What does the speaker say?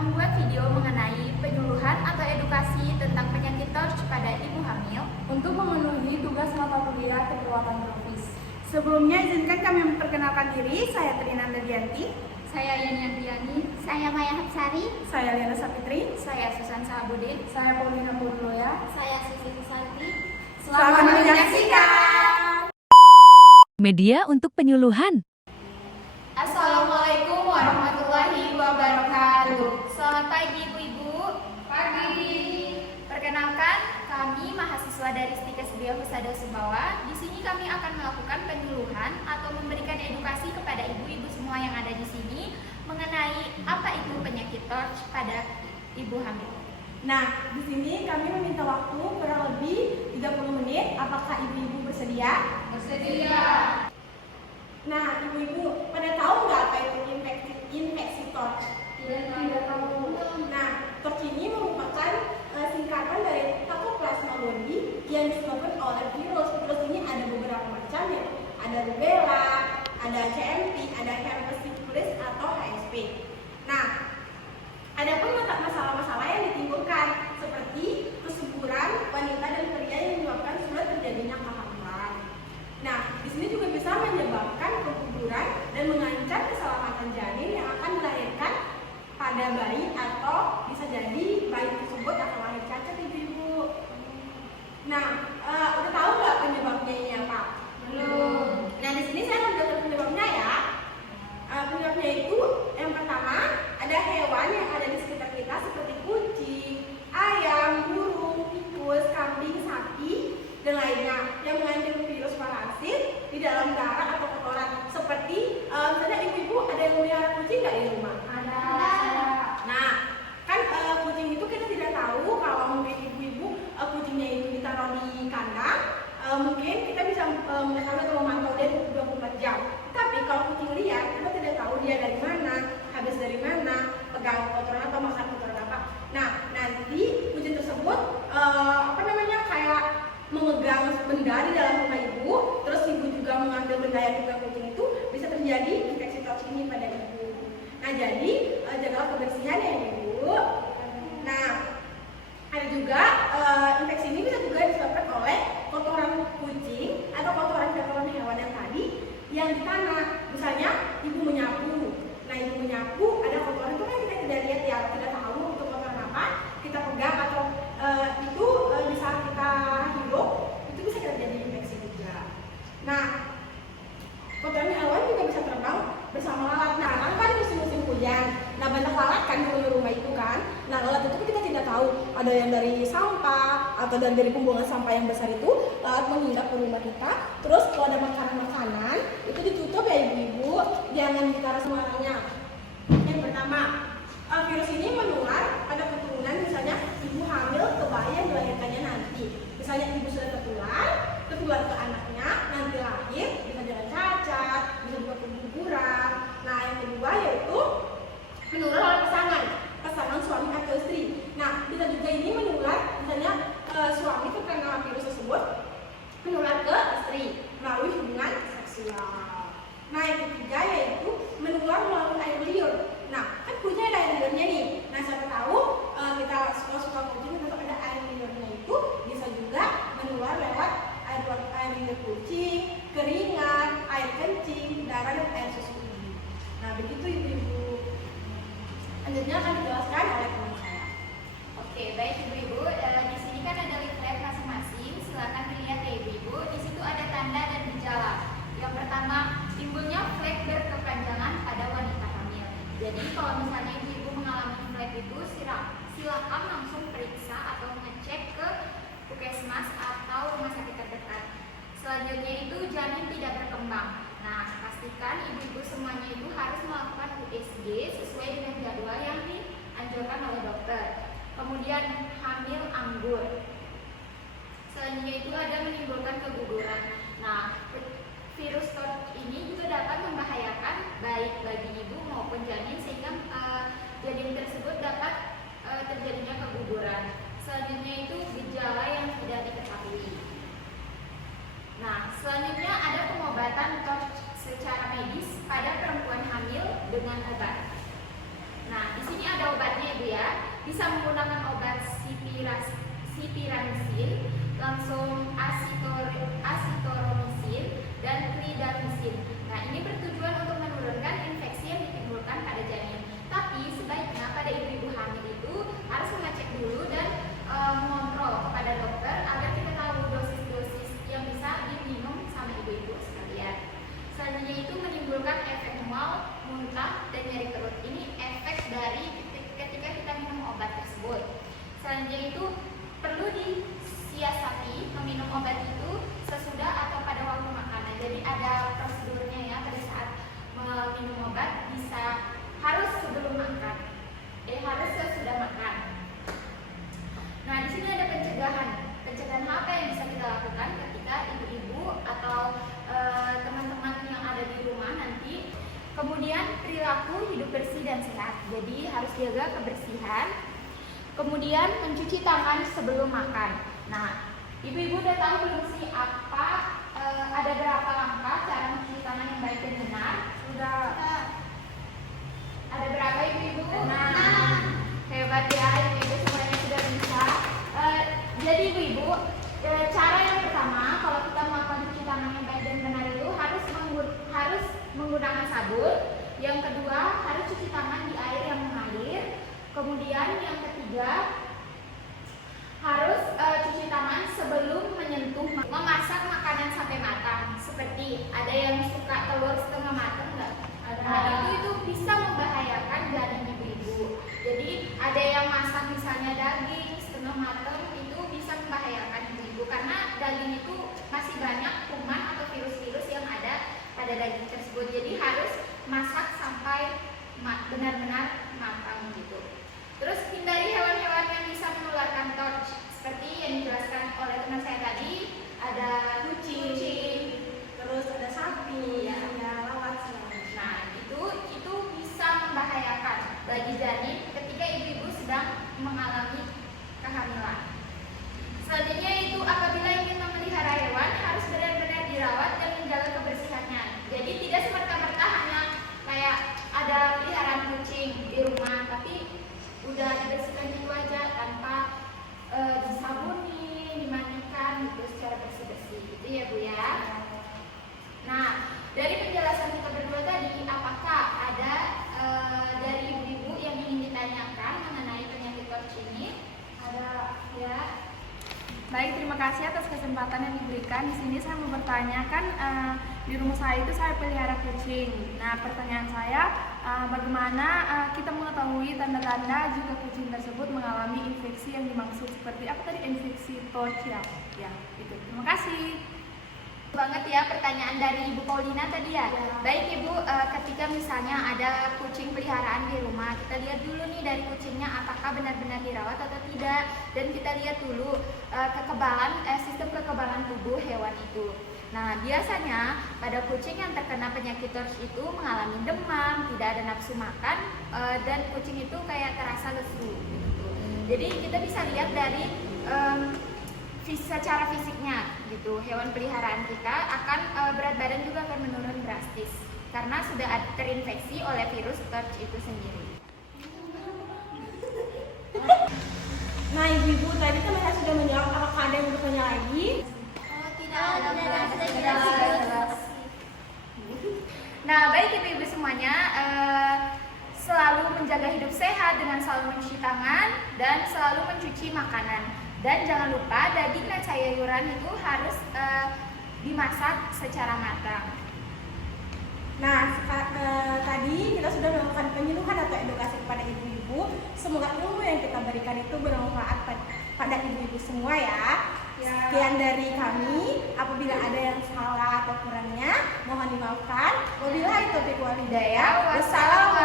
membuat video mengenai penyuluhan atau edukasi tentang penyakit TORCH pada ibu hamil untuk memenuhi tugas mata kuliah keperawatan tropis. Sebelumnya izinkan kami memperkenalkan diri. Saya Trina Nadianti. Saya Yani Andriani. Saya Maya Hapsari. Saya Liana Sapitri. Saya Susan Sahabudin. Saya Paulina Purloya. Saya Sisi Susanti. Selamat menyaksikan Media untuk penyuluhan. Assalamualaikum warahmatullahi wabarakatuh. Selamat pagi ibu-ibu. Pagi. Perkenalkan, kami mahasiswa dari Stikes Bia Husada Sumbawa. Di sini kami akan melakukan penyuluhan atau memberikan edukasi kepada ibu-ibu semua yang ada di sini mengenai apa itu penyakit TORCH pada ibu hamil. Nah, di sini kami meminta waktu kurang lebih 30 menit. Apakah ibu-ibu bersedia? Bersedia. Nah, ibu-ibu pada tahu nggak apa itu infeksi TORCH? Tidak tahu. Nah, TORCH ini merupakan singkatan dari Toxoplasma gondii yang disebabkan oleh virus. Virus ini ada beberapa macam, yaitu ada rubella, ada CMV, ada herpes simplex atau HSV. Nah, ada pun masalah-masalah yang ditimbulkan seperti kesuburan wanita dan pria yang menyebabkan sulit terjadinya kehamilan. Nah, di sini juga bisa menyebabkan keguguran dan mengancam keselamatan janin yang akan dilahirkan pada bayi, atau bisa jadi bayi tersebut akan lahir cacat, ibu-ibu. Nah, udah tahu nggak penyebabnya ini apa? Belum. Nah, di sini saya akan menjelaskan penyebabnya ya. Penyebabnya itu yang pertama, ada hewan yang ada di sekitar kita seperti kucing, ayam, burung, tikus, kambing, sapi, dan lainnya yang mengandung virus parasit di dalam darah atau kotoran. Seperti misalnya ibu-ibu ada yang melihara kucing nggak di rumah? Ada. Nah, kan kucing itu kita tidak tahu kalau mungkin ibu-ibu kucingnya itu ditaruh di kandang, mungkin kita bisa mengetahui atau memantau dia 24 jam. Tapi kalau kucing liar, kita tidak tahu dia dari mana, habis dari mana, pegang kotoran atau makan kotoran apa. Nah, nanti kucing tersebut kayak memegang benda di dalam rumah ibu, terus ibu juga mengambil benda yang dipegang kucing itu, bisa terjadi infeksi TORCH ini pada ibu. Nah, jadi jagalah kebersihan ya ibu. Nah, ada juga infeksi ini bisa juga disebabkan oleh kotoran kucing atau kotoran hewan yang tadi yang di tanah. Misalnya ibu menyapu. Nah, ibu menyapu, ada kotoran itu kan kita tidak lihat ya, tidak tahu itu kotoran apa, kita pegang atau itu bisa kita hirup, itu bisa terjadi infeksi juga. Nah, kotoran hewan juga bisa terbang bersama lalat. Nah, sekarang kan musim hujan. Nah, banyak lalat kan di rumah itu kan. Nah, lalat itu kita tidak tahu ada yang dari sampah atau dari pembuangan sampah yang besar itu, lalat menghingga ke rumah kita. Terus kalau ada makanan-makanan itu ditutup ya ibu-ibu, jangan ditaruh sembarangan. Yang pertama, virus ini menular pada keturunan, misalnya ibu hamil ke bayi yang dilahirkannya nanti. Misalnya ibu sudah tertular ke anaknya, nanti lahir bisa jalan cacat, bisa juga keguguran. Nah, yang kedua yaitu menular oleh pasangan suami atau istri. Nah, bisa juga ini menular, misalnya suami terkena virus tersebut menular ke istri melalui hubungan seksual. Nah, yang ketiga yaitu menular melalui air liur. Nah, kan kucing ada air liurnya nih. Nah, siapa tahu kita suka kucing atau ada air liurnya itu bisa juga menular lewat air liur kucing, keringat, air kencing, darah, dan air susu ibu. Nah, begitu ibu-ibu. Selanjutnya akan dijelaskan oleh teman saya. Oke, baik ibu-ibu. Di sini kan ada leaflet masing-masing. Silakan dilihat ya ibu-ibu. Di situ ada tanda dan gejala. Yang pertama, timbulnya flek berkepanjangan pada wanita hamil. Jadi kalau misalnya ibu-ibu mengalami flek itu, silakan langsung periksa atau ngecek ke puskesmas atau rumah sakit terdekat. Selanjutnya itu janin tidak berkembang. Nah, pastikan ibu-ibu semuanya itu harus melakukan USG sesuai dengan jadwal yang dianjurkan oleh dokter. Kemudian hamil anggur. Selanjutnya itu ada menimbulkan keguguran. Nah, virus TORCH ini juga dapat membahayakan baik bagi ibu maupun janin, sehingga janin tersebut dapat terjadinya keguguran. Selanjutnya itu gejala yang tidak diketahui. Nah, selanjutnya ada pengobatan TORCH secara medis pada perempuan hamil dengan obat. Nah, bisa menggunakan obat sipiramisin, langsung asitromycin, dan clindamycin. Nah, ini bertujuan untuk menurunkan infeksi yang ditimbulkan pada janin. Tapi sebaiknya pada ibu-ibu hamil itu harus mengecek dulu dan mengontrol kepada dokter agar kita tahu dosis-dosis yang bisa diminum sama ibu-ibu sekalian. Selanjutnya itu menimbulkan efek mual, muntah, dan nyeri perut. Ini efek dari ketika kita minum obat tersebut. Selanjutnya itu perlu disiasati meminum obat itu sesudah atau pada waktu makanan. Jadi ada prosedurnya ya, pada saat minum obat harus sebelum makan, harus sesudah makan. Nah, di sini ada pencegahan apa yang bisa kita lakukan ketika ibu-ibu atau teman-teman yang ada di rumah nanti. Kemudian perilaku hidup bersih dan sehat. Jadi harus jaga kebersihan. Kemudian mencuci tangan sebelum makan. Nah, ibu-ibu udah tahu belum sih ada berapa langkah cara mencuci tangan yang baik dan benar? Sudah. Ada berapa ibu-ibu? Nah, hebat ya, ibu-ibu semuanya sudah bisa. Jadi ibu-ibu, cara yang pertama kalau kita melakukan cuci tangan yang baik dan benar itu harus menggunakan sabun. Yang kedua harus cuci tangan di air yang mengalir. Kemudian yang ketiga harus cuci tangan sebelum menyentuh memasak makanan sampai matang. Seperti ada yang suka telur setengah matang nggak? Nah, itu bisa membahayakan janin ibu-ibu. Jadi ada yang masak misalnya daging setengah matang, itu bisa membahayakan ibu-ibu karena daging itu masih banyak kuman atau virus-virus yang ada pada daging tersebut. Jadi harus masak sampai benar-benar matang gitu. Terus hindari hewan-hewan yang bisa menularkan torch seperti yang dijelaskan oleh teman saya tadi. Ada kucing, terus ada sapi, ya lalat segala. Nah, itu bisa membahayakan bagi janin ketika ibu-ibu sedang mengalami kehamilan. Selanjutnya itu apabila ingin memelihara hewan harus benar-benar dirawat dan menjaga kebersihannya. Jadi tidak semerta-merta hanya kayak ada peliharaan kucing di rumah, tapi udah dibersihkan gitu aja tanpa disabuni, dimandikan gitu secara bersih-bersih gitu ya Bu ya. Nah, dari penjelasan kita berdua tadi, apakah ada dari ibu-ibu yang ingin ditanyakan mengenai penyakit torch ini? Ada ya? Baik, terima kasih atas kesempatan yang diberikan. Di sini saya mau bertanyakan, di rumah saya itu saya pelihara kucing. Nah, pertanyaan saya, bagaimana kita mengetahui tanda-tanda jika kucing tersebut mengalami infeksi yang dimaksud seperti apa tadi, infeksi torch ya? Ya, itu. Terima kasih. Banget ya pertanyaan dari Ibu Paulina tadi ya. Baik Ibu, ketika misalnya ada kucing peliharaan di rumah, kita lihat dulu nih dari kucingnya apakah benar-benar dirawat atau tidak, dan kita lihat dulu sistem kekebalan tubuh hewan itu. Nah, biasanya pada kucing yang terkena penyakit torch itu mengalami demam, tidak ada nafsu makan, dan kucing itu kayak terasa lesu gitu. Jadi kita bisa lihat dari secara fisiknya gitu, hewan peliharaan kita akan berat badan juga akan menurun drastis karena sudah terinfeksi oleh virus torch itu sendiri. Nah, ibu-ibu tadi kan saya sudah menjawab, apakah ada yang bertanya lagi? Tidak. Nah, baik ibu-ibu semuanya, selalu menjaga hidup sehat dengan selalu mencuci tangan dan selalu mencuci makanan. Dan jangan lupa daging dan sayuran itu harus dimasak secara matang. Nah, tadi kita sudah melakukan penyuluhan atau edukasi kepada ibu-ibu. Semoga ilmu yang kita berikan itu bermanfaat pada ibu-ibu semua ya. Sekian dari kami. Apabila ada yang salah atau kurangnya, mohon dimaafkan. Wabillahi taufiq wal hidayah. Wassalamualaikum